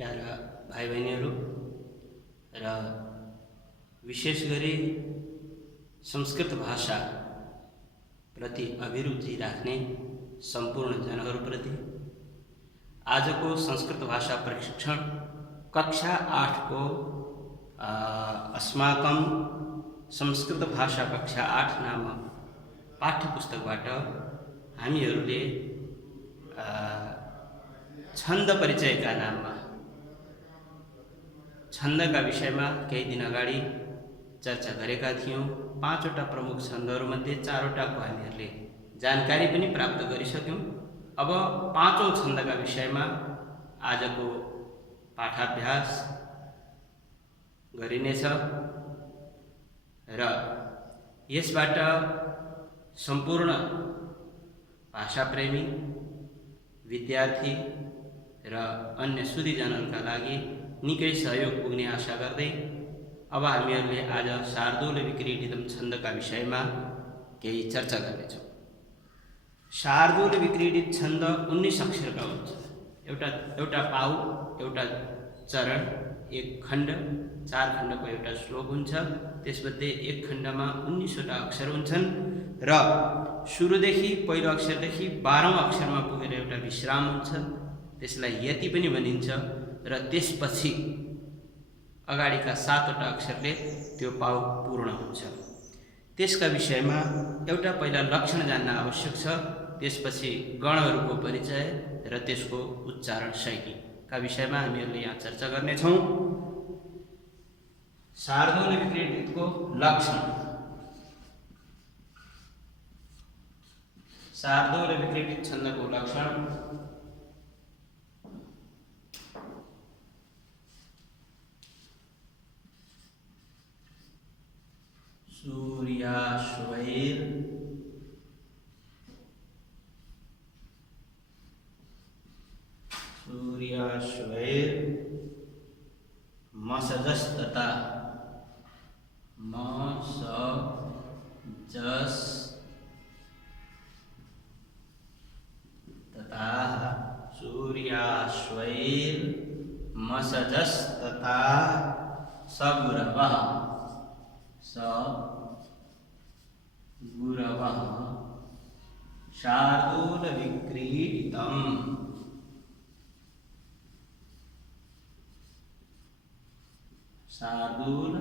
Para भाइ बहिनीहरू र विशेष गरी संस्कृत भाषा प्रति अभिरुचि राख्ने सम्पूर्ण जनहरूप्रति आजको संस्कृत भाषा प्रशिक्षण कक्षा 8 को अस्माकं संस्कृत भाषा कक्षा 8 नामक पाठ्यपुस्तकबाट हामीहरूले छन्द परिचयका नाममा छन्दका विषयमा केही दिन अगाडि चर्चा गरेका थियौं। 5 वटा प्रमुख छन्दहरूमध्ये 4 वटाको हामीहरूले जानकारी पनि प्राप्त गरिसक्यौं। अब 5औं छन्दका विषयमा आजको पाठाभ्यास गरिनेछ र यसबाट सम्पूर्ण भाषाप्रेमी विद्यार्थी र अन्य सुधीजनहरूका लागि निकै सहयोग पुग्ने आशा गर्दै अब हामीहरूले आज शार्दूल विक्रीडितम छन्दका विषयमा केही चर्चा गर्नेछौँ। शार्दूल विक्रीडित छन्द 19 अक्षरका हुन्छ। एउटा पाउ, एउटा चरण, एक खण्ड, 4 खण्डको एउटा श्लोक हुन्छ। त्यसमध्ये एक खण्डमा 19 वटा अक्षर हुन्छन् र सुरुदेखि पहिलो अक्षरदेखि 12औं अक्षरमा पुगेर एउटा विश्राम हुन्छ। त्यसलाई यति पनि भनिन्छ र त्यसपछि अगाडिका 7 वटा अक्षरले त्यो पाउ पूर्ण हुन्छ। त्यसका विषयमा एउटा पहिला लक्षण जान्न आवश्यक छ, त्यसपछि गणहरूको परिचय र त्यसको उच्चारण शैलीका विषयमा हामीहरूले यहाँ चर्चा गर्नेछौँ। शार्दूल विक्रीडितको लक्षण। शार्दूल विक्रीडित छन्दको लक्षण सूर्याश्वैर मसजस्तता सूर्याश्वैर मसजस्तता सगुरवः शार्दूल विक्रीडितम्। शार्दूल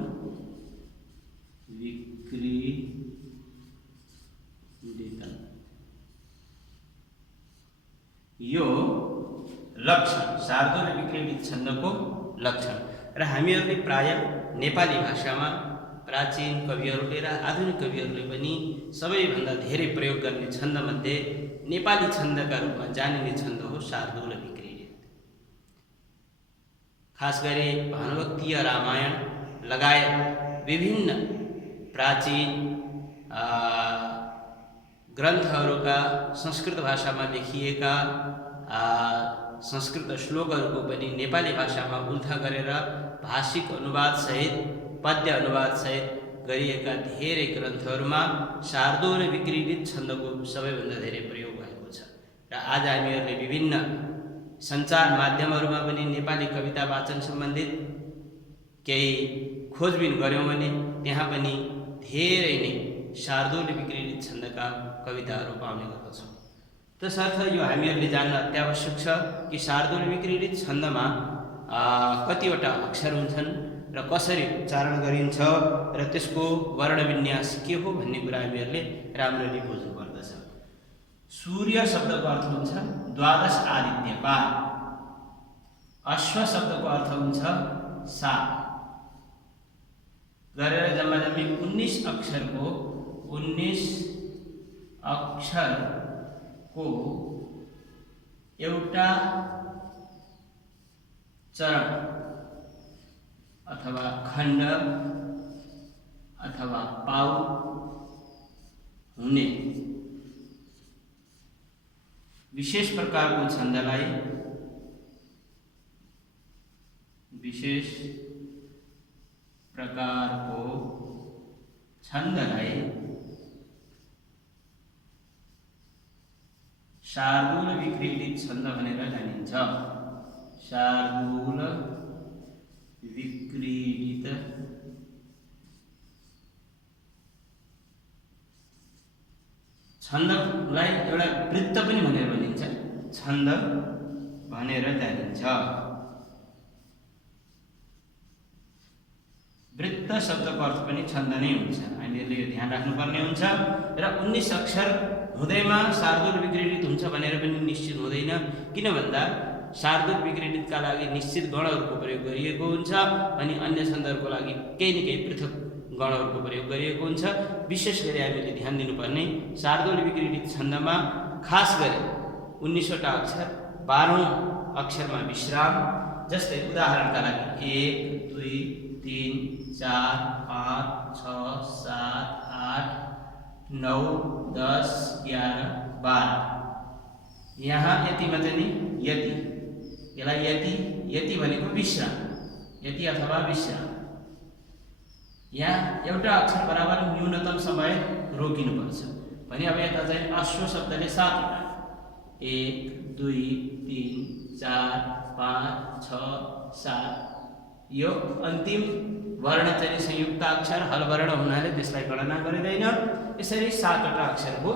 विक्रीडितम् यो लक्षण शार्दूल विक्रीडित छन्दको लक्षण। र हामीहरूले प्राय नेपाली भाषामा प्राचीन कविहरूले र आधुनिक कविहरूले पनि सबैभन्दा धेरै प्रयोग गर्ने छन्दमध्ये नेपाली छन्दका रूपमा जानिने छन्द हो शार्दूल विक्रीडित। खास गरी भानुभक्तीय रामायण लगायत विभिन्न प्राचीन ग्रन्थहरूका संस्कृत भाषामा लेखिएका संस्कृत श्लोकहरूको पनि नेपाली भाषामा उल्था गरेर भाषिक अनुवाद सहित पद्य अनुवाद सहित गरिएका धेरै ग्रन्थहरूमा शार्दूल विक्रीडित छन्दको सबैभन्दा धेरै प्रयोग भएको छ। र आज हामीहरूले विभिन्न सञ्चार माध्यमहरूमा पनि नेपाली कविता वाचन सम्बन्धित केही खोजबिन गऱ्यौँ भने त्यहाँ पनि धेरै नै शार्दूल विक्रीडित छन्दका कविताहरू पाउने गर्दछौँ। तसर्थ यो हामीहरूले जान्न अत्यावश्यक छ कि शार्दूल विक्रीडित छन्दमा कतिवटा अक्षर हुन्छन् र कसरी उच्चारण गरिन्छ र त्यसको वर्ण विन्यास के हो भन्ने कुरा हामीहरूले राम्ररी बुझ्नु पर्दछ। सूर्य शब्दको अर्थ हुन्छ 12 आदित्यका। अश्व शब्दको अर्थ हुन्छ 7 गरेर जम्मा 19 अक्षरको एउटा चरण अथवा खण्ड अथवा पाउ हुने विशेष प्रकारको छन्दलाई शार्दूल विक्रीडित छन्द भनेर जानिन्छ। शार्दूल विक्रीडित छन्दलाई एउटा वृत्त पनि भनेर भनिन्छ, छन्द भनेर जानिन्छ। वृत्त शब्दको अर्थ पनि छन्द नै हुन्छ, हामीहरूले यो ध्यान राख्नुपर्ने हुन्छ। र 19 अक्षर हुँदैमा शार्दूल विक्रीडित हुन्छ भनेर पनि निश्चित हुँदैन, किन भन्दा शार्दूल विक्रीडितका लागि निश्चित गणहरूको प्रयोग गरिएको हुन्छ अनि अन्य छन्दहरूको लागि केही न केही पृथक गणहरूको प्रयोग गरिएको हुन्छ। विशेष गरी हामीले ध्यान दिनुपर्ने शार्दूल विक्रीडित छन्दमा खास गरी 19वटा अक्षर 12औं अक्षरमा विश्राम, जस्तै उदाहरणका लागि 1 2 3 4 5 6 7 8 9 10 11 12। यहाँ यतिमा चाहिँ नि यति, यसलाई यति यति भनेको विश्राम, यति अथवा विश्राम। यहाँ एउटा अक्षर बराबर न्यूनतम समय रोकिनुपर्छ भने अब यता चाहिँ अश्व शब्दले 7वटा 1 2 3 4 5 6 7 यो अन्तिम वर्ण चाहिँ संयुक्त अक्षर हल वर्ण हुनाले त्यसलाई गणना गरिँदैन। यसरी 7वटा अक्षरको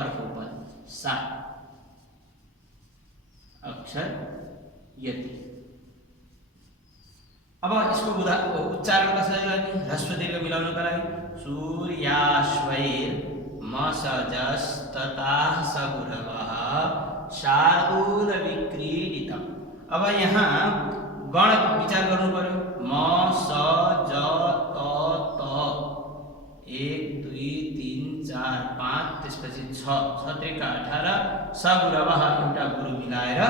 अर्को पद 7 अक्षर यति। अब यसको उच्चारण कसरी गर्ने? ह्रस्व दीर्घ मिलाउनका लागि सूर्याश्वैर मसजस्तताः सगुरवः शार्दूल विक्रीडितम्। अब यहाँ गण विचार गर्नु पर्यो। म स ज त 1 2 3 4 5 त्यसपछि 6 6 18 सगुरवः एउटा गुरु मिलाएर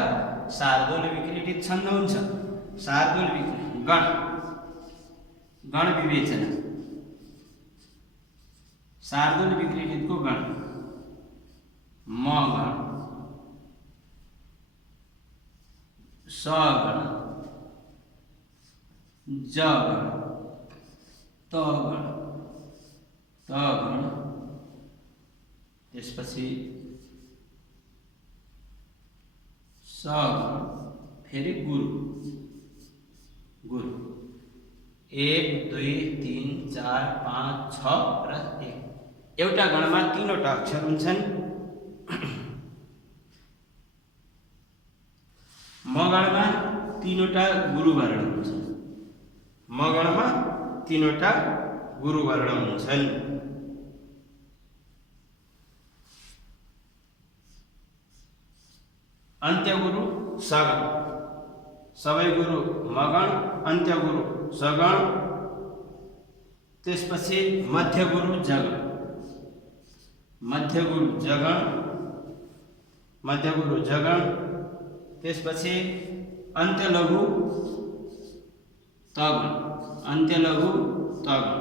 शार्दूल विक्रीडित छन्द हुन्छ। शार्दूल गण गण विवेचना शार्दूल विक्रीडितको गण म गण स गण ज गण त गण त्यसपछि स गण फेरि गुरु 1 2 3 4 5 6 र 1। एउटा गणमा 3वटा अक्षर हुन्छन्। म गणमा 3वटा गुरु वर्ण हुन्छन्। म गणमा 3वटा गुरु वर्ण हुन्छन्। अन्त्य गुरु सगण, सबै गुरु मगण, अन्त्य गुरु सगण, त्यसपछि मध्य गुरु जगण, मध्य गुरु जगण, मध्य गुरु जगण, त्यसपछि अन्त्य लघु तगण, अन्त्य लघु तगण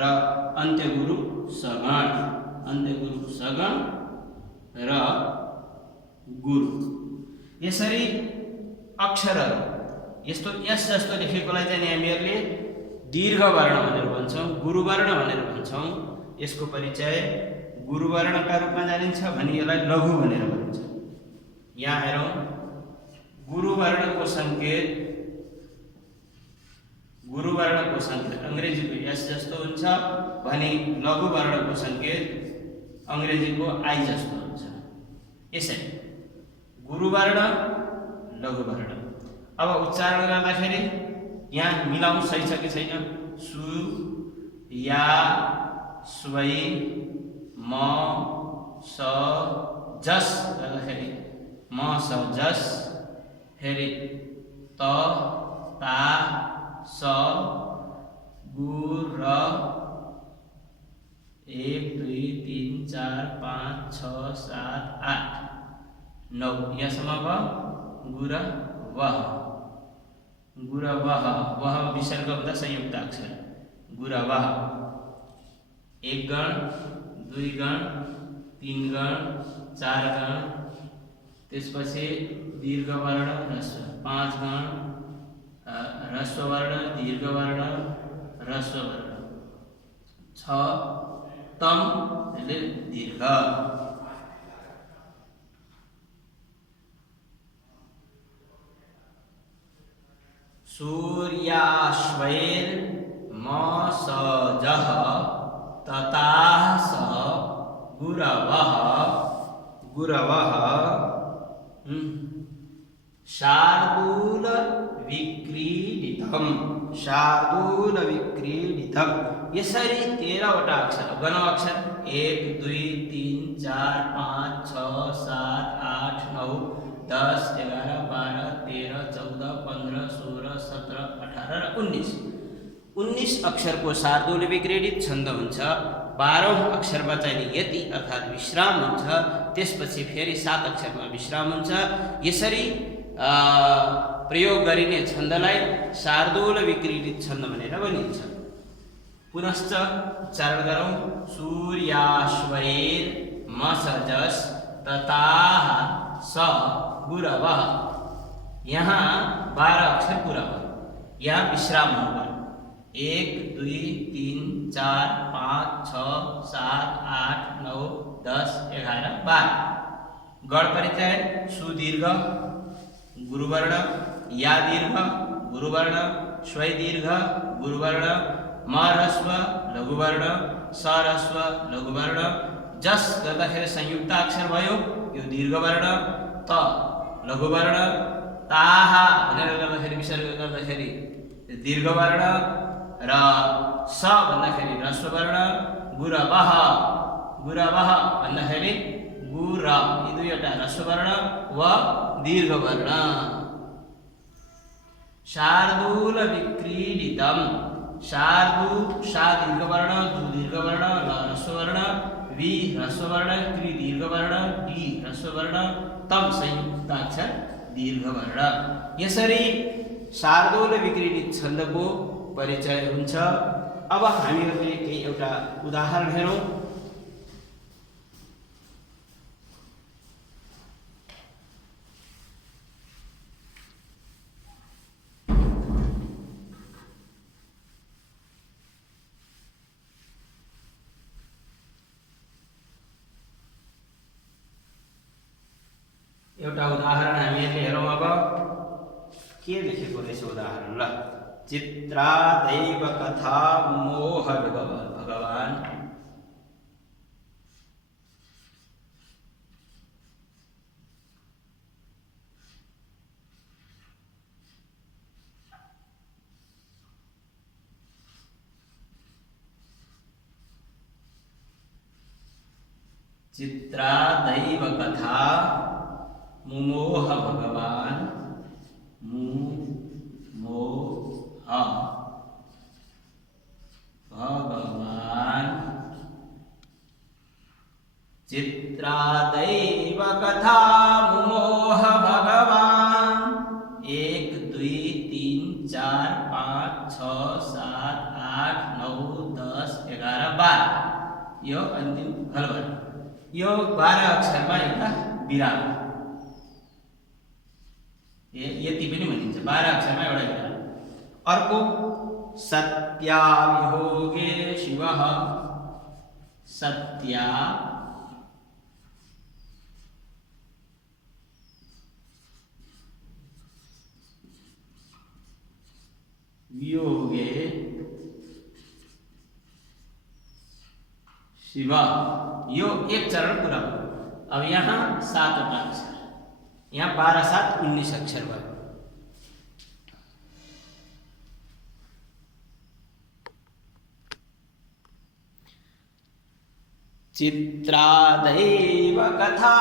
र अन्त्य गुरु सगण, अन्त्य गुरु सगण र गुरु। यसरी अक्षरहरू यस्तो यस जस्तो लेखेकोलाई चाहिँ हामीहरूले दीर्घ वर्ण भनेर भन्छौँ, गुरुवर्ण भनेर भन्छौँ। यसको परिचय गुरुवर्णका रूपमा जानिन्छ भने यसलाई लघु भनेर भनिन्छ। यहाँ हेरौँ, गुरुवर्णको सङ्केत अङ्ग्रेजीको एस जस्तो हुन्छ भने लघु वर्णको सङ्केत अङ्ग्रेजीको आई जस्तो हुन्छ। यसरी गुरुवर्ण लघुवर्ण। अब उच्चारण गर्दाखेरि यहाँ मिलाउनु सही छ कि छैन? सु या स्वै म स जस गर्दाखेरि म स जस, फेरि त ता स गु र 1 2 3 4 5 6 7 8 9 यहाँसम्म भयो। गुर वह, गुर वह, वह विसर्ग हुँदा संयुक्त अक्षर गुर वह। 1 गण 2 गण 3 गण 4 गण, त्यसपछि दीर्घ वर्ण ह्रस्व 5 गण, ह्रस्व वर्ण दीर्घ वर्ण ह्रस्व वर्ण 6 तम दीर्घ। सूर्याश्वैर्मसजः ततास गुरवः गुरवः शार्दूल विक्रीडितम शार्दूल विक्रीडितम। यसरी 13 वटा अक्षर गण अक्षर 1 2 3 4 5 6 7 8 9 10 11 12 13 14 15 16 17 18 र 19 अक्षर को शार्दूल विक्रीडित छन्द हुन्छ। 12औं अक्षरमा चाहिँ यति अर्थात् विश्राम हुन्छ। त्यसपछि फेरि 7 अक्षरमा विश्राम हुन्छ। यसरी प्रयोग गरिने छन्दलाई शार्दूल विक्रीडित छन्द भनेर भनिन्छ। पुनश्च उच्चारण गरौँ। सूर्याश्वैर्मसजस् तताः स गुरवः। यहाँ 12 अक्षर पूरा भयो। यहाँ विश्राम हुनु 1 2 3 4 5 6 7 8 9 10 11 12। गण परिचय सुदीर्घ गुरुवर्ण, या दीर्घ गुरुवर्ण, श्वै दीर्घ गुरुवर्ण, म ह्रस्व लघुवर्ण, स ह्रस्व लघुवर्ण, जस गर्दाखेरि संयुक्त अक्षर भयो यो दीर्घवर्ण, त लघुवर्ण, ताह भनेर गर्दाखेरि विसर्ग गर्दाखेरि दीर्घवर्ण र स भन्दाखेरि ह्रस्ववर्ण, गुरवः गुरवः भन्दाखेरि गुर यी दुईवटा ह्रस्ववर्ण व दीर्घवर्ण। शार्दूल विक्रीडितम शार्दू शा दीर्घवर्ण, दु दीर्घवर्ण, ल ह्रस्ववर्ण, वि ह्रस्ववर्ण, क्री दीर्घवर्ण, डी ह्रस्ववर्ण, तम संयुक्ताक्षर दीर्घवर्ण। यसरी शार्दूल विक्रीडित छन्दको परिचय हुन्छ। अब हामीहरूले केही एउटा उदाहरण हेरौँ। एउटा उदाहरण हामीहरूले हेरौँ। अब के लेखेको रहेछ उदाहरण ल। चित्रादैव कथा मोह भगवान चित्रादैव कथा मुमोह भगवान मुमोह भगवान चित्रादैव कथा मुमोह भगवान 1 2 3 4 5 6 7 8 9 10 11 12 यो अन्तिम हलवर। यो 12 अक्षरमा एउटा विराम यति पनि भनिन्छ। 12 अक्षरमा एउटा विराम। अर्को सत्यावियोगे शिवः सत्या वियोगे शिव। यो एक चरण पूरा भयो। अब यहाँ 7 अक्षर, यहाँ 12 7 19 अक्षर भयो। चित्रादैव कथा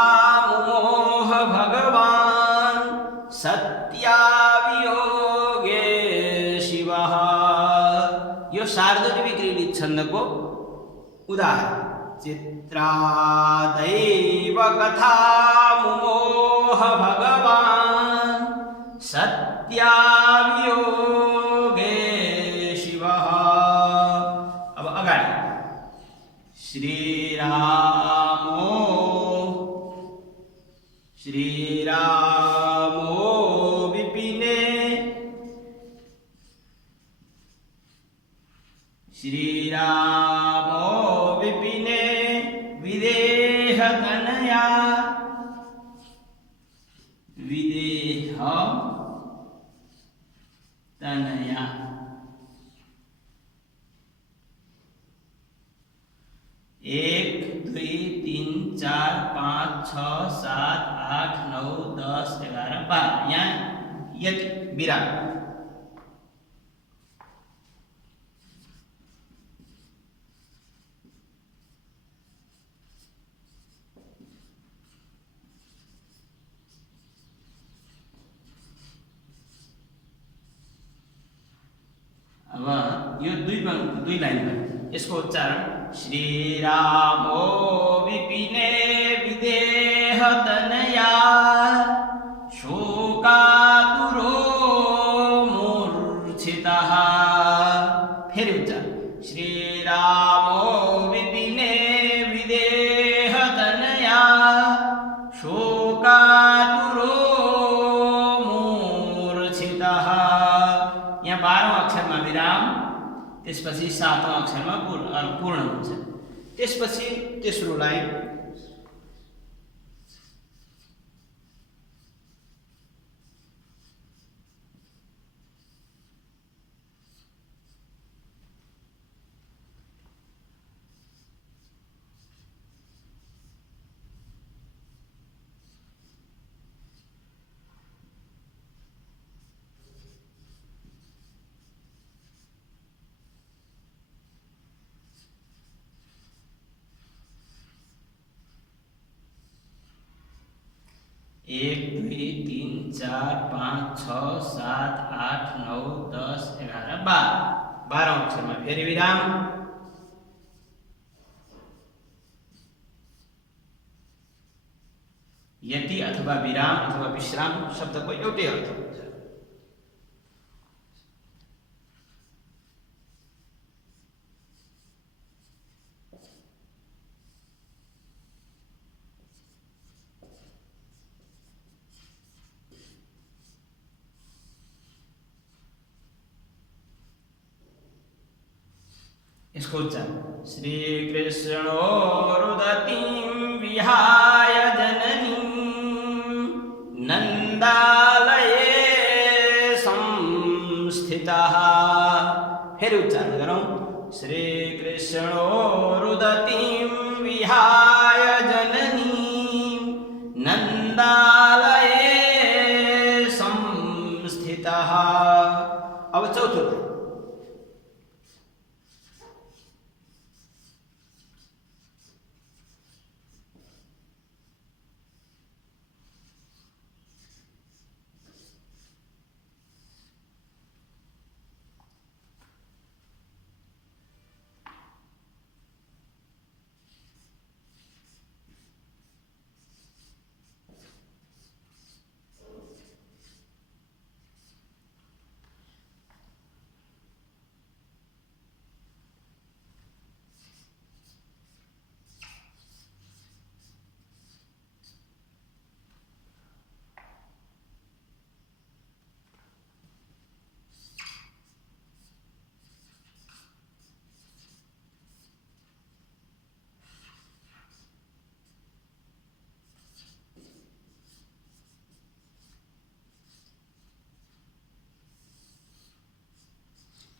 मोह भगवान सत्यावियोगे शिवः। यो शार्दूल विक्रीडित छन्दको उदाहरण। चित्रादैव कथा मोह भगवान सत्यावियोगे शिवः। अब अगाडि श्रीरामो विपिने श्रीरामो विपिने विदेह तनया विदेह 1 2 3 4 5 6 7 8 9 10 11 12 यहाँ यति विराम। अब यो दुई लाइन यसको उच्चारण श्रीरामो विपिने विदेह तनया शोकातुरो मूर्छितः। फेरि उच्चारण श्रीरामो विपिने विदेह तनया शोकातुरो मूर्छितः। यहाँ 12औं अक्षरमा विराम, त्यसपछि 7औं अक्षरमा पूर्ण हुन्छ। त्यसपछि तेस्रो लाइन एक 2 3 4 5 6 7 8 9 10 11 12 12औं अक्षरमा फेरि विराम। यति अथवा विराम अथवा विश्राम शब्दको एउटै अर्थ हुन्छ। इसको उच्चारण श्रीकृष्णो रुदतीं विहाय जननीं नंदालये संस्थितः। फिर उच्चारण करो श्रीकृष्णो रुदतीं विहाय जननीं नंदालये संस्थितः। अब चौथो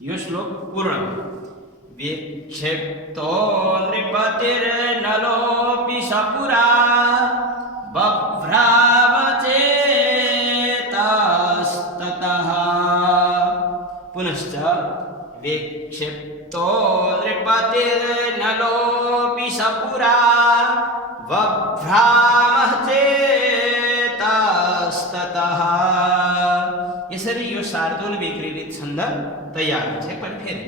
यो श्लोक पूर्ण। विक्षिप्तो नृपतिर्नलोऽपि सपुरा बभ्रावचेतस्ततः। पुनश्च विक्षिप्तो नृपतिर्नलोऽपि सपुरा बभ्रावचेतस्ततः। यसरी यो शार्दूल विक्रीडित छन्द तयार हुन्छ। एकपल्ट फेरि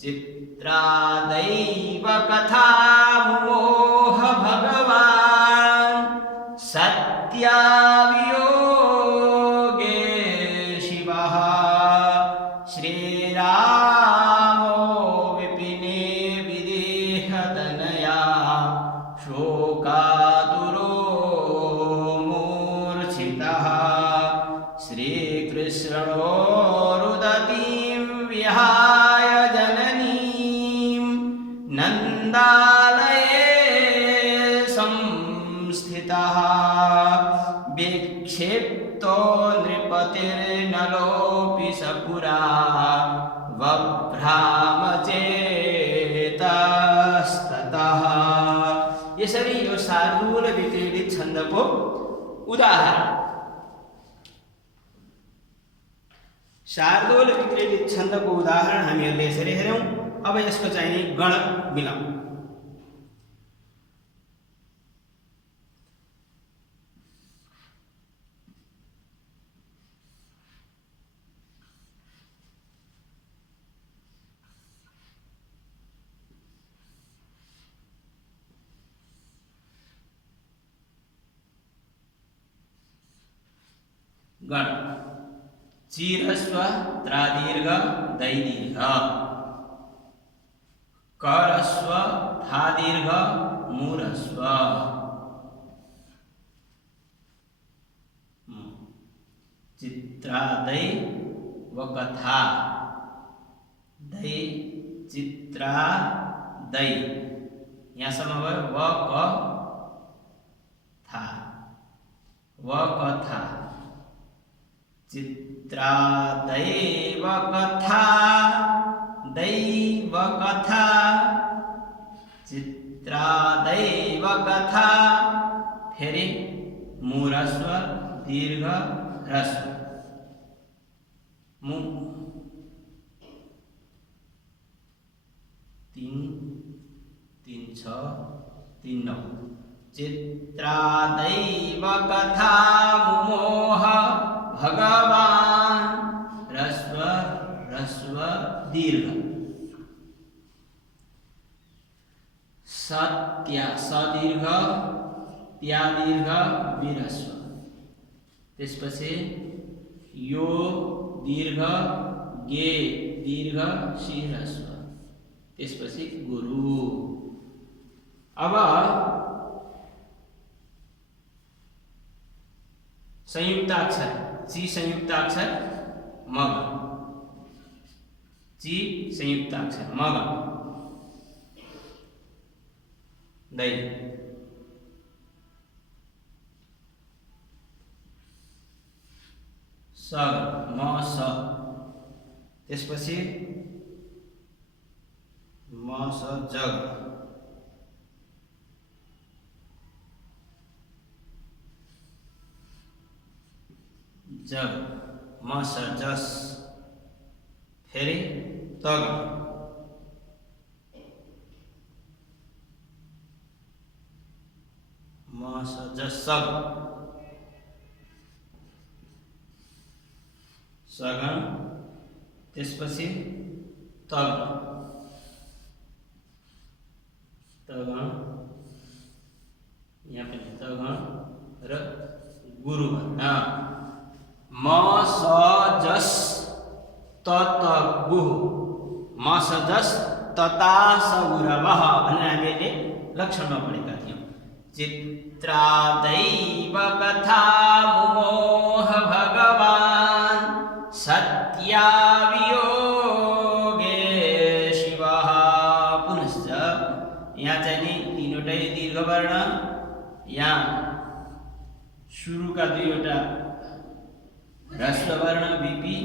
चित्रादैव कथा मोह भगवान् सत्यावियोगे शिवः श्रीरामो विपिने विदेह तनया शोकातुरो मूर्छितः श्रीकृष्णो रुदतीं विहाय जननीं नंदालये संस्थितः। विक्षिप्तो नृपतिर्नलोऽपि सपुरा बभ्रामचेतस्ततः। यसरी यो शार्दूल विक्रीडित छन्दको उदाहरण शार्दूल विक्रीडित छन्दको उदाहरण हामीहरूले यसरी हेर्यौं। अब यसको चाहिँ गण मिलाउँ। गण चीरस्व त्रादीर्घ दैदीर्घ करस्व थादीर्घ मूरस्व चित्रादै व कथा दै चित्रादै यहाँसम्म भयो व क था व कथा चित्रादैव कथा दैव कथा चित्रादैव कथा फेरि मूरस्व दीर्घ ह्रस्व मु 3 3 6 3 9 चित्रादैव कथा मुमोह भगवान ह्रस्व ह्रस्व दीर्घ सत्या सदीर्घ त्या दीर्घ विरस्व त्यसपछि यो दीर्घ गे दीर्घ शी ह्रस्व त्यसपछि गुरु। अब संयुक्ताक्षर ची संयुक्ताक्षर मग ची संयुक्ताक्षर मग दै सग म स त्यसपछि म स जग जग म स जस फेरि तग म स जस सग सगण त्यसपछि तग तगण यहाँ पनि तगण र गुरु भन्न म स जस तत गुह म स जस तता स गुरवः भनेर हामीले लक्षणमा पढेका थियौं। चित्रादैव कथा मुमोह भगवान सत्या वियोगे शिवः पुनश्च यहाँ चाहिँ नि तीनवटै दीर्घ वर्ण यहाँ सुरुका दुईवटा ह्रस्व वर्ण विपी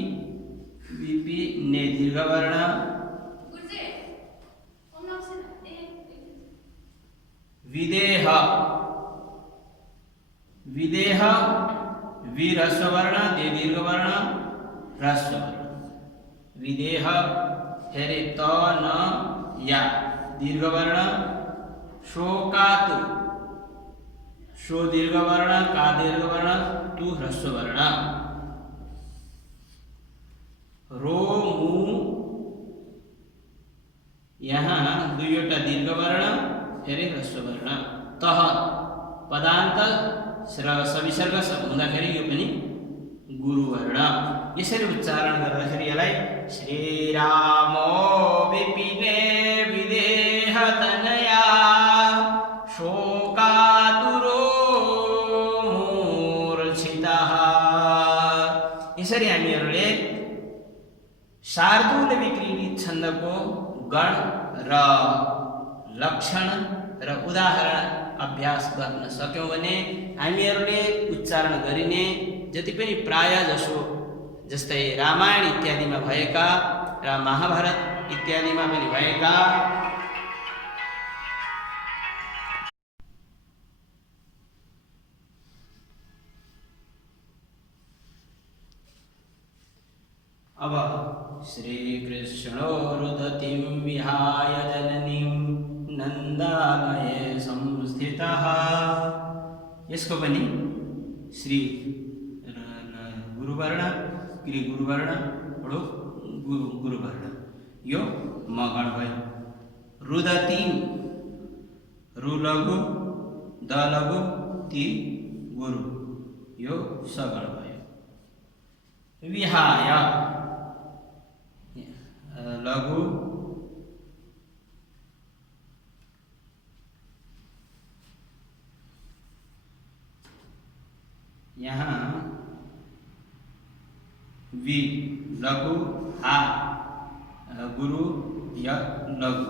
विपी ने दीर्घ वर्ण विदेह विदेह वि ह्रस्व वर्ण दे दीर्घ वर्ण ह्रस्व वर्ण विदेह फेरि त न या दीर्घ वर्ण शोकातु शो दीर्घ वर्ण का दीर्घ वर्ण तु ह्रस्व वर्ण रो मु यहाँ दुईवटा दीर्घ वर्ण फेरि ह्रस्व वर्ण तह पदान्त र सविसर्ग हुँदाखेरि यो पनि गुरु वर्ण। यसरी उच्चारण गर्दाखेरि यसलाई श्रीरामो विपिने विदेह तनया शोकातुरो मूर्छितः यसरी हामीहरूले शार्दूल विक्रीडित छन्दको गण र लक्षण र उदाहरण अभ्यास गर्न सक्यौं भने हामीहरूले उच्चारण गरिने जति पनि प्राय जसो जस्तै रामायण इत्यादिमा भएका र महाभारत इत्यादिमा पनि भएका अब श्रीकृष्णो रुदतीं विहाय जननीं नन्दालये संस्थितः। यसको पनि श्री गुरुवर्ण क्रि गुरुवर्ण रो गुरुवर्ण यो मगण भयो। रुदतीं रु लघु द लघु ती गुरु यो सगण भयो। विहाय लघु यहाँ वि लघु हा गुरु य लघु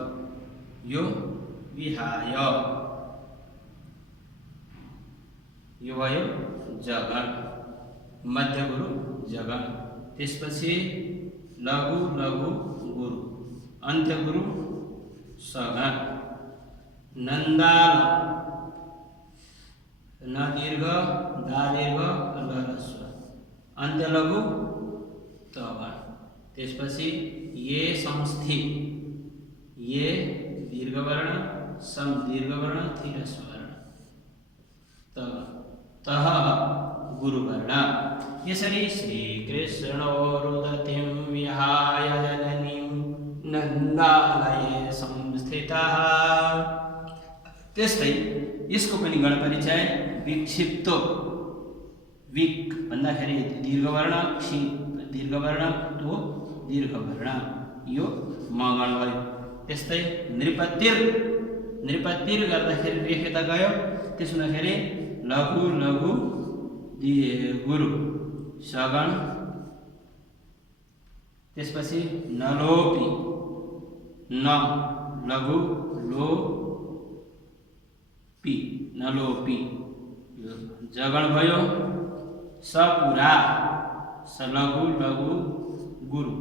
यो विहाय यो भयो जगण मध्य गुरु जगण। त्यसपछि लघु लघु गुरु अन्त्य गुरु सगण। नन्दाल न दीर्घ दा दीर्घ ल ह्रस्व अन्त्य लघु तगण। त्यसपछि ये संस्थित ये दीर्घ वर्ण सम दीर्घ वर्ण थी ह्रस्व वर्ण तगण। तह गुरुवर्ण। यसरी श्रीकृष्णो रुदतीं विहाय जननीं नन्दालये संस्थितः। त्यस्तै यसको पनि गणपरिचय विक्षिप्तो विक भन्दाखेरि दीर्घवर्ण क्षि दीर्घवर्ण तो दीर्घवर्ण यो मगण भयो। त्यस्तै नृपतिर नृपतिर गर्दाखेरि रेखेता गयो त्यसो हुँदाखेरि लघु लघु गुरु सगण। त्यसपछि नलोपी न लघु लो पी नलोपी जगण भयो। सपुरा स लघु लघु गुरु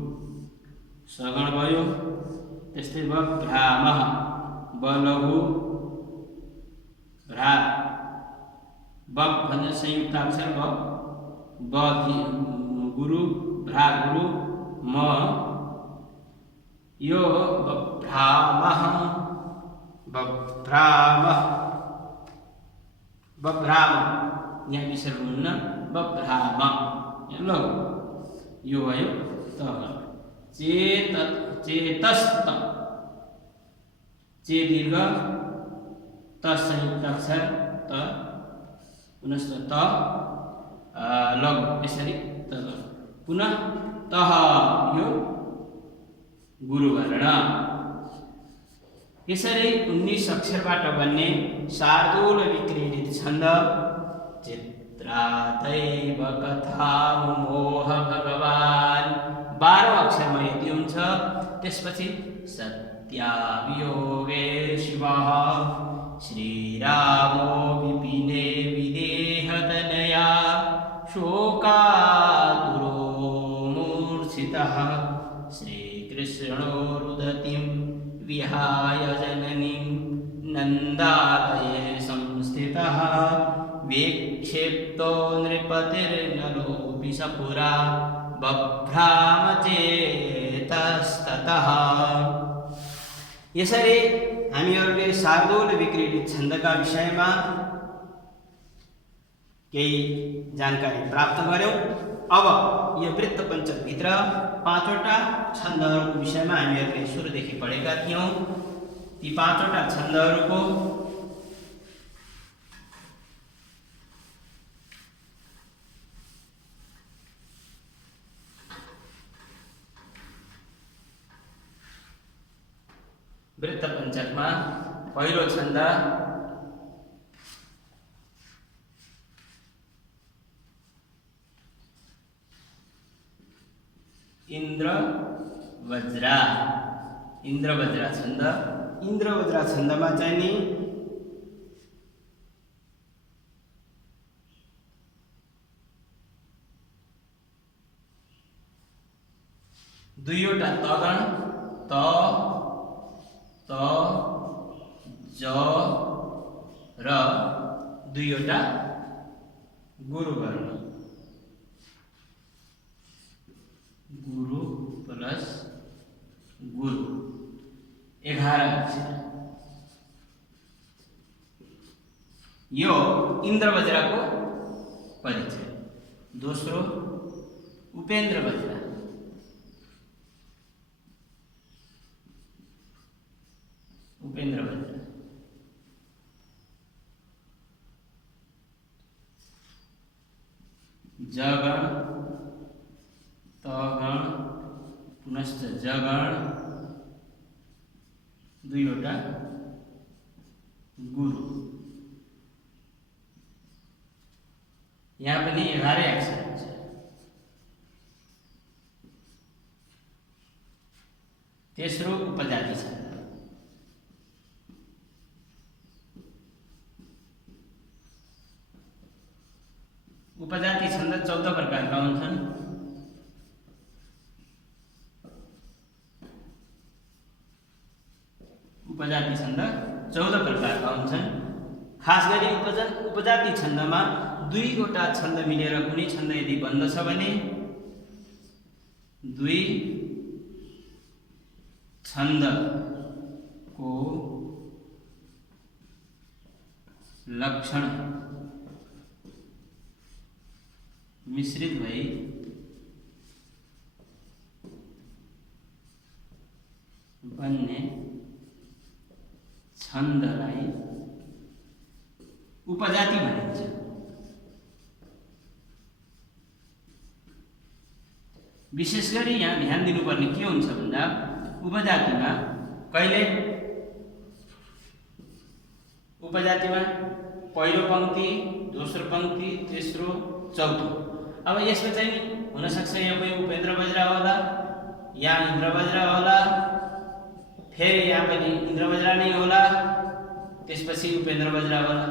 सगण भयो। त्यस्तै बभ्रामः ब लघु भ्रा बप भन्ने संयुक्त अक्षर ब गुरु भ्रा गुरु म यो बभ्रामः बभ्रामः बभ्राम यहाँ विसर्ग हुन्न बभ्राम लघु यो भयो तगण। चेतस्त चे दीर्घ त संयुक्त अक्षर त पुनश्च त लघु यसरी तगण। पुनः तह यो गुरुवर्ण। यसरी 19 अक्षरबाट बन्ने शार्दूल विक्रीडित छन्द चित्रादैव कथा मोह भगवान 12 अक्षरमा यति हुन्छ। त्यसपछि सत्यावियोगे शिवः श्रीरामो विपिने विदेहतनया शोकातुरो मूर्छितः श्रीकृष्णो रुदतीं विहाय जननीं नन्दालये संस्थितः। विक्षिप्तो नृपतिर्नलोपि सपुरा बभ्राम चेतस्ततः। यसरी हामीहरूले शार्दूल विक्रीडित छन्दका विषयमा केही जानकारी प्राप्त गर्यौं। अब यो वृत्त पञ्चकभित्र 5 वटा छन्दहरूको विषयमा हामीहरूले सुरुदेखि पढेका थियौं। ती 5 वटा छन्दहरूको वृत्त पञ्चकमा पहिलो छन्द इन्द्रवज्रा छन्द। इन्द्रवज्रा छन्दमा चाहिँ नि दुईवटा तगण त त ज र दुईवटा गुरुवर्ण गुरु 11 अक्षर। यो इन्द्रवज्रा को परिचय। दोस्रो उपेन्द्र वज्रा। उपेन्द्र वज्रा जगण तगण पुनश्च जगण दुईवटा गुरु। यहाँ पनि 11 अक्षर हुन्छ। तेस्रो उपजाति छन्द। उपजाति छन्द 14 प्रकारका हुन्छन्। उपजाति छन्द 14 प्रकारका हुन्छन्। खास गरी उपजाति छन्दमा दुईवटा छन्द मिलेर कुनै छन्द यदि बन्द छ भने दुई छन्दको लक्षण मिश्रित भई बन्ने छन्दलाई उपजाति भनिन्छ। विशेष गरी यहाँ ध्यान दिनुपर्ने के हुन्छ भन्दा उपजातिमा कहिले उपजातिमा पहिलो पंक्ति, दोस्रो पंक्ति, तेस्रो, चौथो। अब यसमा चाहिँ हुन सक्छ यहाँ पनि उपेन्द्र वज्रा होला, यहाँ इन्द्र वज्रा होला, फेरि यहाँ पनि इन्द्र वज्रा नै होला, त्यसपछि उपेन्द्र वज्रा होला।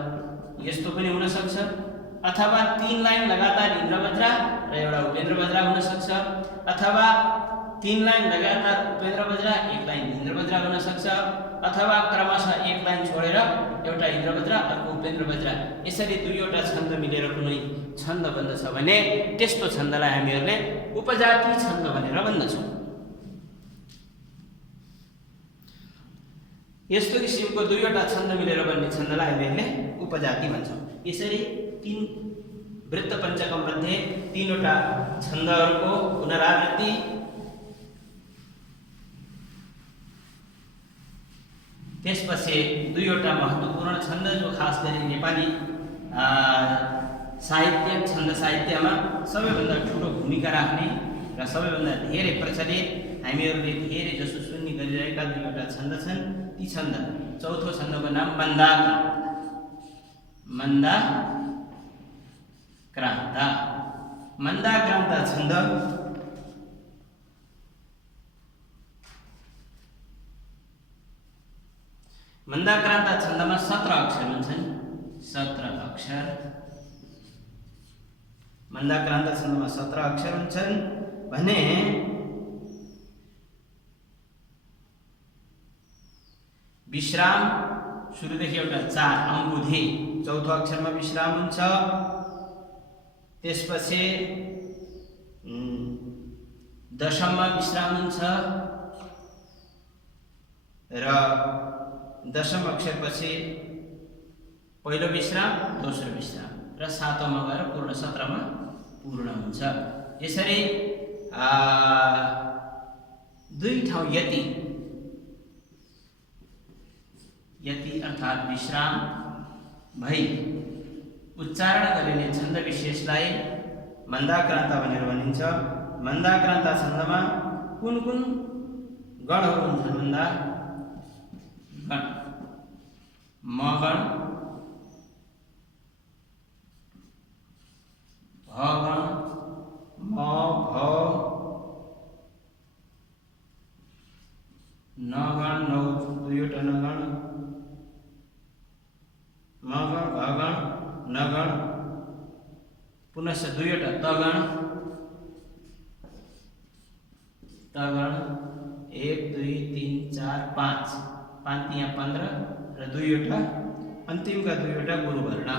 यस्तो पनि हुन सक्छ। अथवा 3 लाइन लगातार इन्द्र वज्रा र एउटा उपेन्द्र वज्रा हुन सक्छ। अथवा 3 लाइन लगातार उपेन्द्र वज्रा 1 लाइन इन्द्र वज्रा हुन सक्छ। अथवा क्रमशः 1 लाइन छोडेर एउटा इन्द्र वज्रा अर्को उपेन्द्र वज्रा, यसरी दुईवटा छन्द मिलेर कुनै छन्द बन्दछ भने त्यस्तो छन्दलाई हामीहरूले उपजाति छन्द भनेर भन्दछौँ। यस्तो किसिमको दुईवटा छन्द मिलेर बन्ने छन्दलाई हामीले उपजाति भन्छौँ। यसरी 3 वृत्त पञ्चकम मध्ये 3वटा छन्दहरूको पुनरावृत्ति, त्यसपछि दुईवटा महत्त्वपूर्ण छन्द जो खास गरी नेपाली साहित्य छन्द साहित्यमा सबैभन्दा ठुलो भूमिका राख्ने र सबैभन्दा धेरै प्रचलित हामीहरूले धेरै जसो सुन्ने गरिरहेका दुईवटा छन्द छन्। ती छन्द, चौथो छन्दको नाम मन्दाक्रान्त। मन्दाक्रान्त छन्द मन्दाक्रान्त छन्दमा 17 अक्षर हुन्छन्। 17 अक्षर। मन्दाक्रान्त छन्दमा 17 अक्षर हुन्छन् भने विश्राम सुरुदेखि एउटा 4 अङ्गुधी चौथो अक्षरमा विश्राम हुन्छ। त्यसपछि दशममा विश्राम हुन्छ र दशम अक्षरपछि पहिलो विश्राम, दोस्रो विश्राम र 7औंमा गएर पूर्ण 17मा पूर्ण हुन्छ। यसरी दुई ठाउँ यति अर्थात् विश्राम भई उच्चारण गरिने छन्द विशेषलाई मन्दाक्रान्त भनेर भनिन्छ। मन्दाक्रान्त छन्दमा कुन गणहरू हुन्छन् भन्दा गण, मगण, भगण, म, भ, नगण, नौ दुईवटा नगण, मगण, भगण, नगण, पुनश्च दुईवटा तगण, 1 2 3 4 5 यहाँ 15 र दुईवटा अन्तिमका दुईवटा गुरुवर्ण।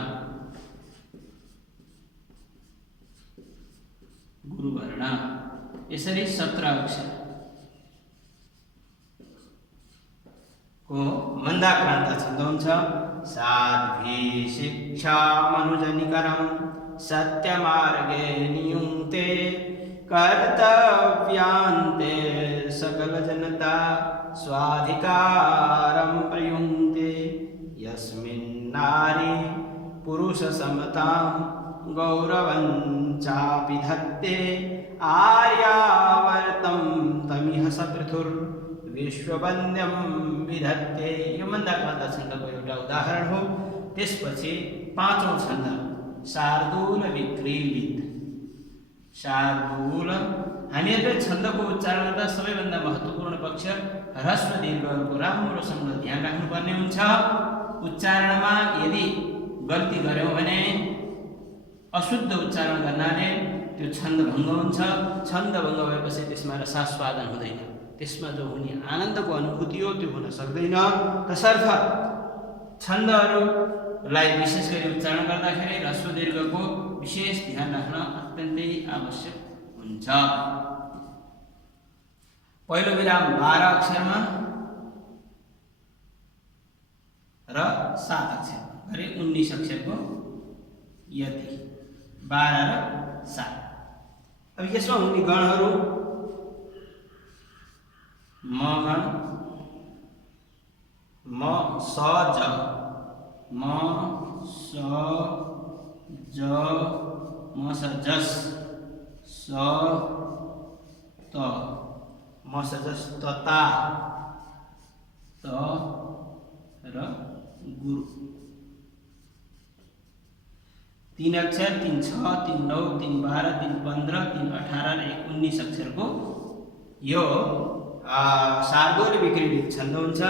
यसरी 17 अक्षर। को मन्दाक्रान्त छन्द हुन्छ। साध्वी शिक्षा मनुजनिकरं सत्यमार्गे नियुङ्क्ते कर्तव्यान्ते सकल जनता स्वाधिकारं प्रयुङ्क्ते यस्मिन् नारी पुरुष समतां गौरवं चापि धत्ते आर्यावर्तं तमिह सपृथुर् विश्ववन्द्यं विधत्ते। यो मन्दाक्रान्त छन्दको एउटा उदाहरण हो। त्यसपछि पाँचौं छन्द शार्दूल विक्रीडित। शार्दूल हामीहरूले छन्दको उच्चारण गर्दा सबैभन्दा महत्त्वपूर्ण पक्ष ह्रस्व दीर्घहरूको राम्रोसँग ध्यान राख्नुपर्ने हुन्छ। उच्चारणमा यदि गल्ती गर्यौं भने अशुद्ध उच्चारण गर्नाले त्यो छन्द भङ्ग हुन्छ। छन्द भङ्ग भएपछि त्यसमा रसास्वादन हुँदैन, त्यसमा जो हुने आनन्दको अनुभूति हो त्यो हुन सक्दैन। तसर्थ छन्दहरूलाई विशेष गरी उच्चारण गर्दाखेरि ह्रस्व दीर्घको विशेष ध्यान राख्न अत्यन्तै आवश्यक हुन्छ। पहिलो विराम 12 अक्षरमा र 7 अक्षर गरी 19 अक्षरको यति 12 र 7। अब यसमा हुने गणहरू म गण, म स ज, म स ज, म स जस, स त, म स जस तता, त र गुरु। 3 अक्षर 3 6 3 9 3 12 3 15 3 18 र 1 19 अक्षरको यो शार्दूल विक्रीडित छन्द हुन्छ।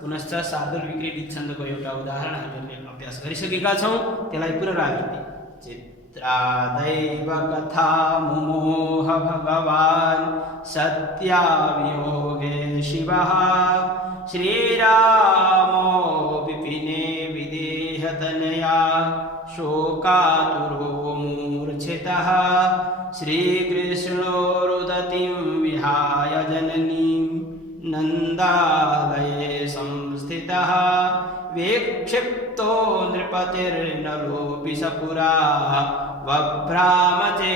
पुनश्च शार्दूल विक्रीडित छन्दको एउटा उदाहरण हामीले अभ्यास गरिसकेका छौं। त्यसलाई पुनरावृत्ति। चित्रादैव कथा मुमोह भगवान् सत्यावियोगे शिवः श्रीरामो विपिने विदेहतनया शोकातुरो मूर्छितः श्रीकृष्णो रुदतीं विहाय जननीं नन्दालये संस्थितः विक्षिप्तो नृपतिर्नलोऽपि स पुरा वभ्रामचेतस्ततः।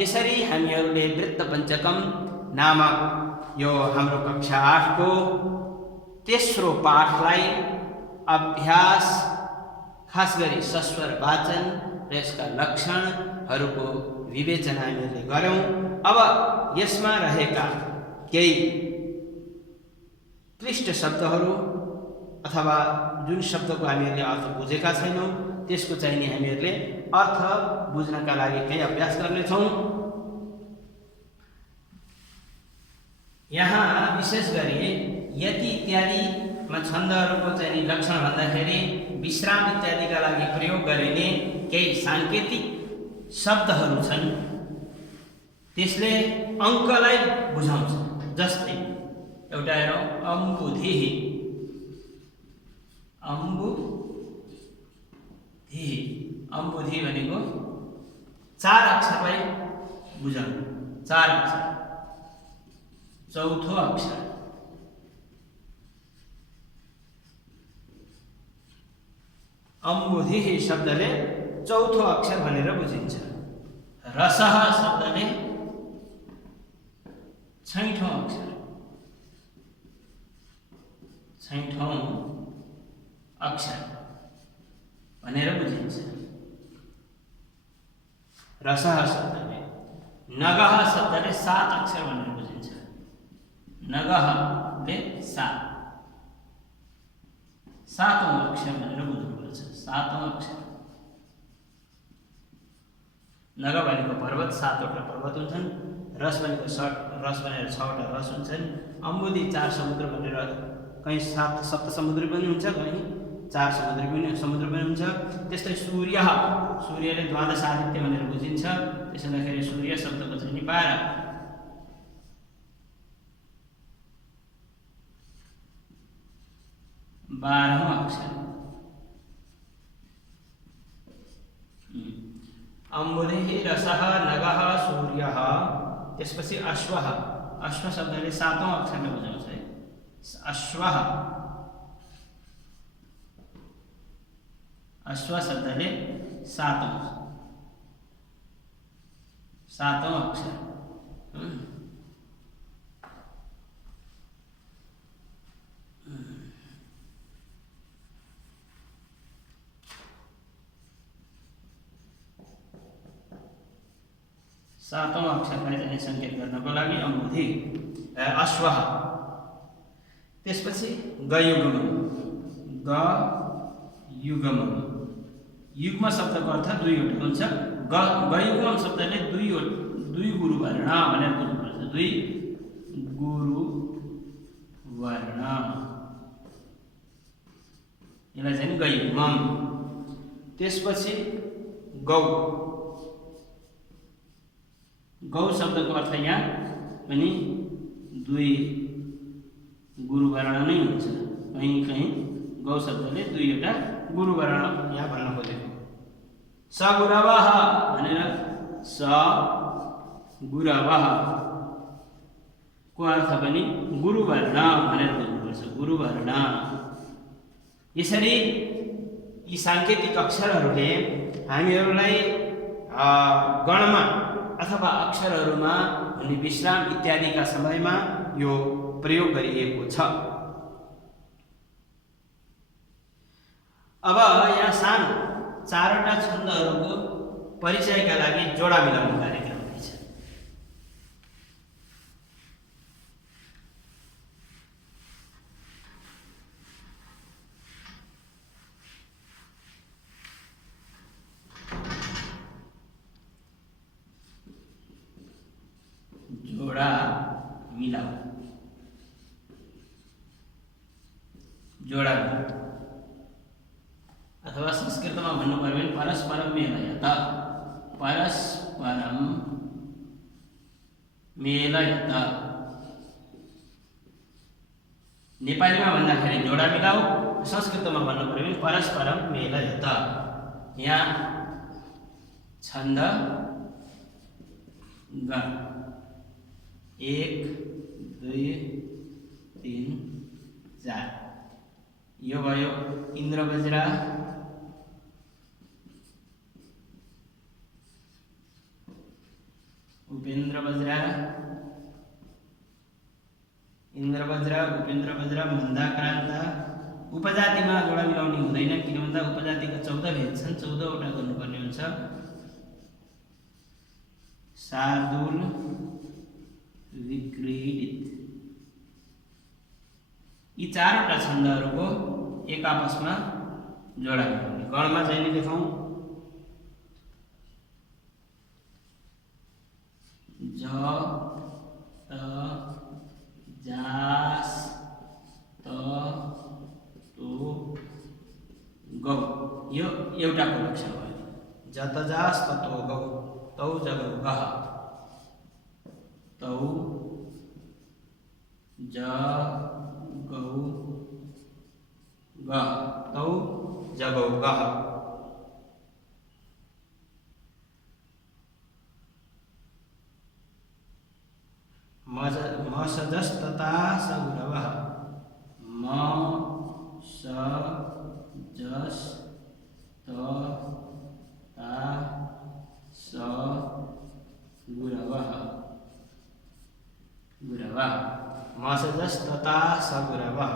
यसरी हामीहरूले वृत्तपञ्चकम नामक यो हाम्रो कक्षा 8 को तेस्रो पाठलाई अभ्यास खास गरी सस्वर वाचन र यसका लक्षणहरूको विवेचना हामीले गर्यौं। अब यसमा रहेका केही क्लिष्ट शब्दहरू अथवा जुन शब्दको हामीहरूले अर्थ बुझेका छैनौं त्यसको चाहिँ नि हामीहरूले अर्थ बुझ्नका लागि केही अभ्यास गर्नेछौं। यहाँ विशेष गरी यति इत्यादिमा छन्दहरूको चाहिँ नि लक्षण भन्दाखेरि विश्राम इत्यादिका लागि प्रयोग गरिने केही सांकेतिक शब्दहरू छन्। त्यसले अङ्कलाई बुझाउँछ। जस्तै एउटा हेरौँ, अम्बुधिः। अम्बुधिः, अम्बुधि भनेको 4 अक्षरलाई बुझाउनु। 4 अक्षर, चौथो अक्षर अम्बुधिः शब्दले चौथो अक्षर भनेर बुझिन्छ। रसः शब्दले छैठौं अक्षर, छैठौं अक्षर भनेर बुझिन्छ। रसः शब्दले, नगः शब्दले 7 अक्षर भनेर बुझिन्छ। नगहले 7औं अक्षर भनेर बुझ्नुपर्छ। 7औं अक्षर। नग भनेको पर्वत, 7 वटा पर्वत हुन्छन्। रस भनेको रस भनेर 6 वटा रस हुन्छन्। अम्बुधि 4 समुद्र भनेर कहीँ 7 सप्त समुद्र पनि हुन्छ, कहीँ 4 समुद्र पनि हुन्छ। त्यस्तै सूर्य, सूर्यले द्वादश आदित्य भनेर बुझिन्छ। त्यसो हुँदाखेरि सूर्य शब्दको चाहिँ नि 12। बाह्रौं अक्षर अम्बुधिः, रसः, नगः, सूर्यः। त्यसपछि अश्वः, अश्व शब्दले 7औं अक्षरलाई बुझाउँछ है। अश्वः अश्व शब्दले सातौं अक्षर सातौं अक्षरलाई चाहिँ संकेत गर्नको लागि अङ्गुठी अश्वः। त्यसपछि गयुगमम् युग्म शब्दको अर्थ दुईवटा हुन्छ। गयुग्म शब्दले दुई गुरु वर्ण भनेर बुझ्नुपर्छ। दुई गुरु वर्ण यसलाई चाहिँ गयुग्मम्। त्यसपछि गौ शब्दको अर्थ यहाँ पनि दुई गुरु वर्ण नै हुन्छ। कहीँ गौ शब्दले दुईवटा गुरु वर्ण यहाँ भन्न खोजेको। सगुरवः भनेर सगुरवः को अर्थ पनि गुरु वर्ण भनेर बुझ्नुपर्छ। गुरु वर्ण। यसरी यी सांकेतिक अक्षरहरूले हामीहरूलाई गणमा अथवा अक्षरहरूमा हुने विश्राम इत्यादिका समयमा यो प्रयोग गरिएको छ। अब यहाँ सानो चारवटा छन्दहरूको परिचयका लागि जोडा मिलाउने कार्यक्रम हुनेछ। जोडा मिलाऊ अथवा संस्कृतमा भन्नु पर्यो भने परस्परम मेलयत। परस्परम मेलयत। नेपालीमा भन्दाखेरि जोडा मिलाऊ, संस्कृतमा भन्नु पर्यो भने परस्परम मेलयत। यहाँ छन्द ग 1 2 3 4 यो भयो इन्द्रवज्रा। उपेन्द्रवज्रा उपेन्द्रवज्रा मन्दाक्रान्त। उपजातिमा जोडा मिलाउने हुँदैन, किन भन्दा उपजातिका 14 भेद छन्, 14 वटा गर्नुपर्ने हुन्छ। शार्दूल विक्रीडित। यी चारवटा छन्दहरूको एक आपसमा जोडा मिलाउने। गणमा चाहिँ लेखौँ ज त जास त तो गौ। यो एउटाको लक्षण भयो। जत जास ततो गौ। तौ जगौ गह। तौ ज गौ गह। तौ जगौ गह। मसजस्तता सगुरवः। मसजस त ता स गुरवः। गुरवः। मसजस्तता सगुरवः।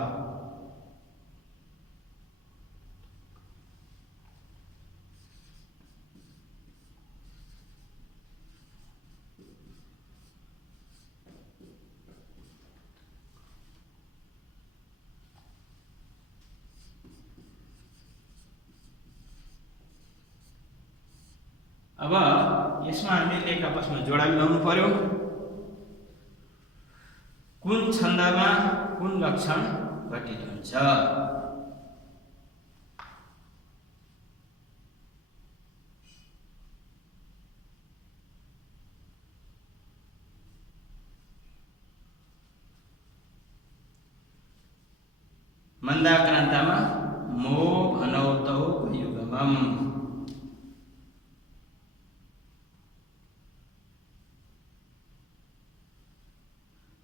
अब यसमा हामीले एक आपसमा जोडा मिलाउनु पर्यो। कुन छन्दमा कुन लक्षण घटित हुन्छ। मन्दाक्रान्तमा मो भनौ तौ गयुगमम्।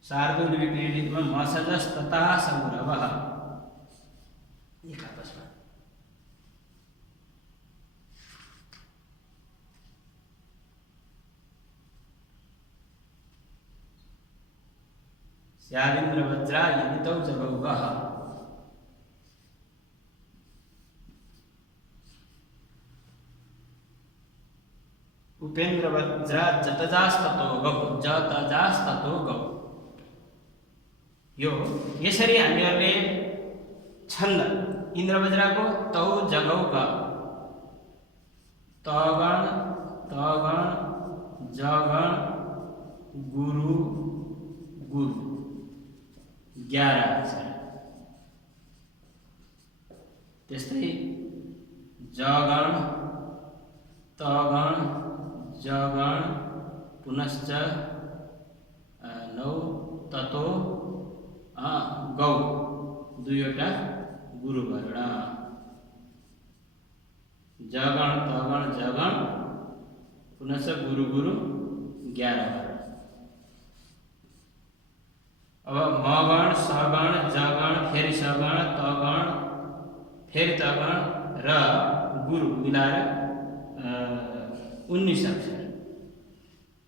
शार्दूल विक्रीडितम मसजस्तथा समुरवः एक आपसमा स्यादिन्द्र वज्रा यदितौ जगौगः उपेन्द्र वज्रा जतजास्ततो गौ जतजास्ततो गौ। यो यसरी हामीहरूले छन्द इन्द्रवज्राको तौ जगौ ग तगण तगण जगण गुरु गुरु 11 अक्षर। त्यस्तै जगण तगण जगण पुनश्च 9 ततो गौ दुईवटा गुरुवर्ण जगण तगण जगण पुनश्च गुरु गुरु 11 वर्ण। अब मगण सगण जगण फेरि सगण तगण फेरि तगण र गुरु मिलाएर 19 अक्षर।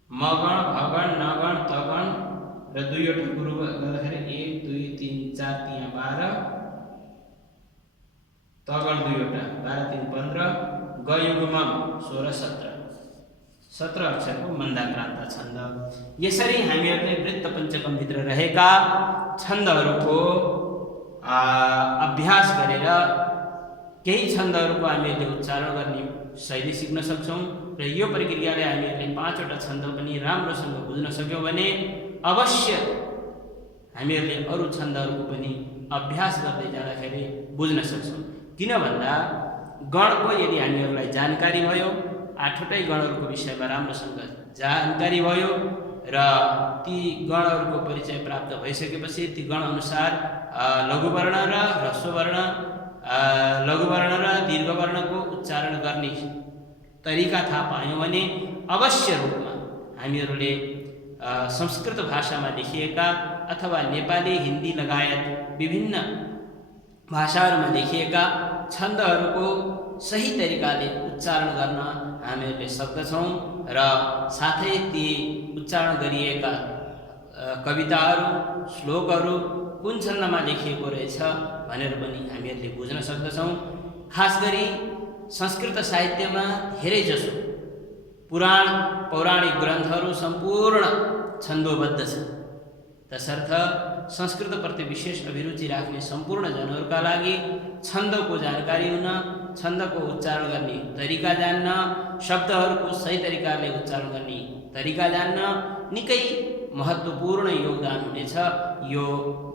मगण भगण नगण तगण र दुईवटा गुरु गर्दाखेरि 1 2 3 4 3 12 तगण दुईवटा 12 3 15 गयुगमम 16 17 अक्षरको मन्दाक्रान्त छन्द। यसरी हामीहरूले वृत्त पञ्चकमभित्र रहेका छन्दहरूको अभ्यास गरेर केही छन्दहरूको हामीहरूले उच्चारण गर्ने शैली सिक्न सक्छौँ र यो प्रक्रियाले हामीहरूले 5 वटा छन्द पनि राम्रोसँग बुझ्न सक्यौँ भने अवश्य हामीहरूले अरू छन्दहरूको पनि अभ्यास गर्दै जाँदाखेरि बुझ्न सक्छौँ। किन भन्दा गणको यदि हामीहरूलाई जानकारी भयो 8वटै गणहरूको विषयमा राम्रोसँग जानकारी भयो र ती गणहरूको परिचय प्राप्त भइसकेपछि ती गण अनुसार लघुवर्ण र ह्रस्ववर्ण लघुवर्ण र दीर्घवर्णको उच्चारण गर्ने तरिका थाहा पायौँ भने अवश्य रूपमा हामीहरूले संस्कृत भाषामा लेखिएका अथवा नेपाली हिन्दी लगायत विभिन्न भाषाहरूमा लेखिएका छन्दहरूको सही तरिकाले उच्चारण गर्न हामीहरूले सक्दछौँ र साथै ती उच्चारण गरिएका कविताहरू श्लोकहरू कुन छन्दमा लेखिएको रहेछ भनेर पनि हामीहरूले बुझ्न सक्दछौँ। खास गरी संस्कृत साहित्यमा धेरैजसो पुराण पौराणिक ग्रन्थहरू सम्पूर्ण छन्दोबद्ध छन्। तसर्थ संस्कृतप्रति विशेष अभिरुचि राख्ने सम्पूर्ण जनहरूका लागि छन्दको जानकारी हुन छन्दको उच्चारण गर्ने तरिका जान्न शब्दहरूको सही तरिकाले उच्चारण गर्ने तरिका जान्न निकै महत्त्वपूर्ण योगदान हुनेछ यो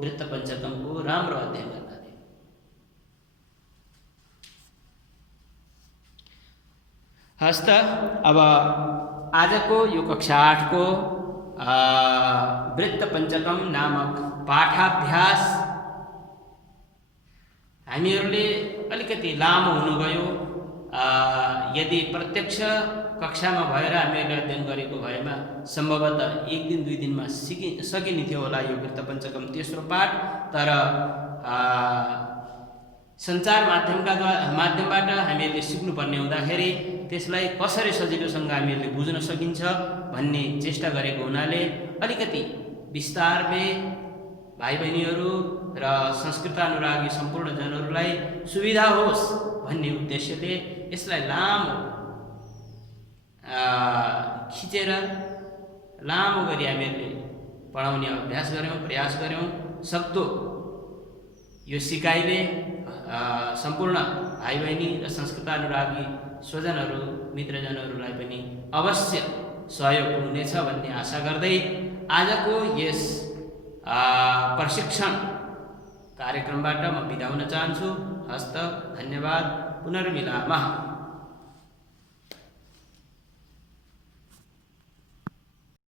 वृत्त पञ्चकमको राम्रो अध्ययन गर्नाले। हस्त अब आजको यो कक्षा 8 को वृत्त पञ्चकम नामक पाठाभ्यास हामीहरूले अलिकति लामो हुनुभयो। यदि प्रत्यक्ष कक्षामा भएर हामीहरूले अध्ययन गरेको भएमा सम्भवतः 1 दिन 2 दिनमा सकिने थियो होला यो वृत्त पञ्चकम तेस्रो पाठ। तर सञ्चार माध्यमबाट हामीहरूले सिक्नुपर्ने हुँदाखेरि त्यसलाई कसरी सजिलोसँग हामीहरूले बुझ्न सकिन्छ भन्ने चेष्टा गरेको हुनाले अलिकति विस्तारले भाइ बहिनीहरू र संस्कृतानुरागी सम्पूर्ण जनहरूलाई सुविधा होस् भन्ने उद्देश्यले यसलाई लामो खिचेर लामो गरी हामीहरूले पढाउने अभ्यास गऱ्यौँ, प्रयास गऱ्यौँ। सक्दो यो सिकाइले सम्पूर्ण भाइ बहिनी र संस्कृतानुरागी स्वजनहरू मित्रजनहरूलाई पनि अवश्य सहयोग हुनेछ भन्ने आशा गर्दै आजको यस प्रशिक्षण कार्यक्रमबाट म बिदा हुन चाहन्छु। हस्त धन्यवाद। पुनर्मिलामः।